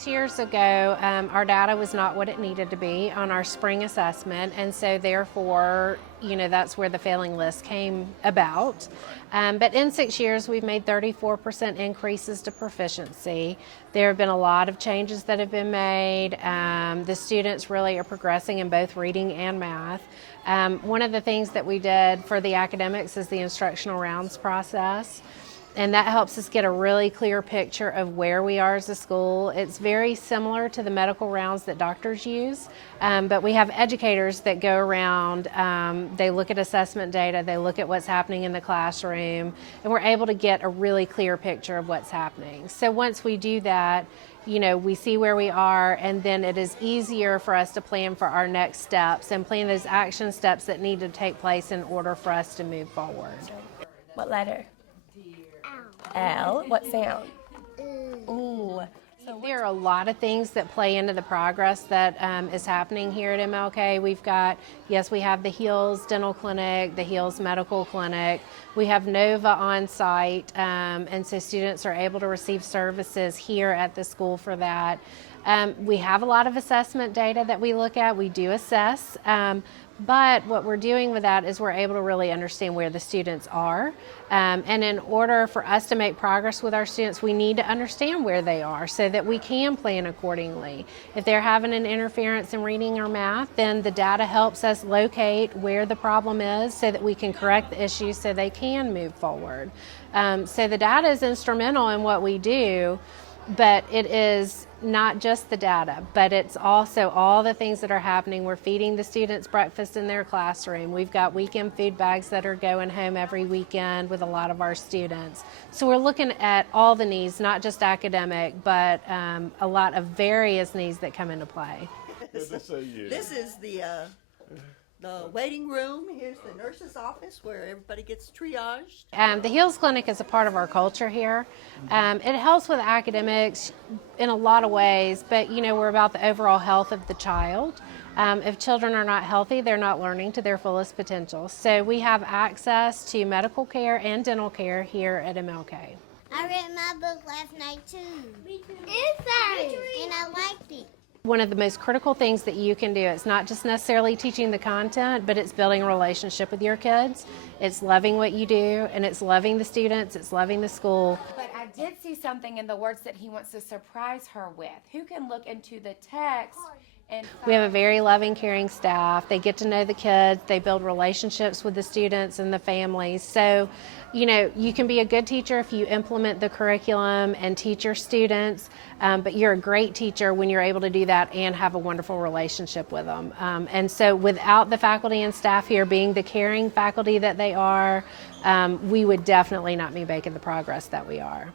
6 years ago, our data was not what it needed to be on our spring assessment, and so therefore, that's where the failing list came about. But in 6 years, we've made 34% increases to proficiency. There have been a lot of changes that have been made. The students really are progressing in both reading and math. One of the things that we did for the academics is the Instructional Rounds process. And that helps us get a really clear picture of where we are as a school. It's very similar to the medical rounds that doctors use, but we have educators that go around, they look at assessment data, they look at what's happening in the classroom, and we're able to get a really clear picture of what's happening. So once we do that, we see where we are, and then it is easier for us to plan for our next steps and plan those action steps that need to take place in order for us to move forward. What letter? L. What sound? Ooh. So there are a lot of things that play into the progress that is happening here at MLK. We have the Heels Dental Clinic, the Heels Medical Clinic. We have Nova on site, and so students are able to receive services here at the school for that. We have a lot of assessment data that we look at. We do assess, but what we're doing with that is we're able to really understand where the students are. And in order for us to make progress with our students, we need to understand where they are so that we can plan accordingly. If they're having an interference in reading or math, then the data helps us locate where the problem is so that we can correct the issue so they can move forward. So the data is instrumental in what we do, but it is not just the data, but it's also all the things that are happening. We're feeding the students breakfast in their classroom. We've got weekend food bags that are going home every weekend with a lot of our students. So we're looking at all the needs, not just academic, but a lot of various needs that come into play. Good to see you. This is the waiting room. Here's the nurse's office where everybody gets triaged. The Heels Clinic is a part of our culture here. It helps with academics in a lot of ways, but we're about the overall health of the child. If children are not healthy, they're not learning to their fullest potential. So we have access to medical care and dental care here at MLK. I read my book last night too. Me too. And I liked it. One of the most critical things that you can do, it's not just necessarily teaching the content, but it's building a relationship with your kids. It's loving what you do, and it's loving the students, it's loving the school. But I did see something in the words that he wants to surprise her with. Who can look into the text and we have a very loving, caring staff. They get to know the kids. They build relationships with the students and the families. So, you can be a good teacher if you implement the curriculum and teach your students, but you're a great teacher when you're able to do that and have a wonderful relationship with them. And so without the faculty and staff here being the caring faculty that they are, we would definitely not be making the progress that we are.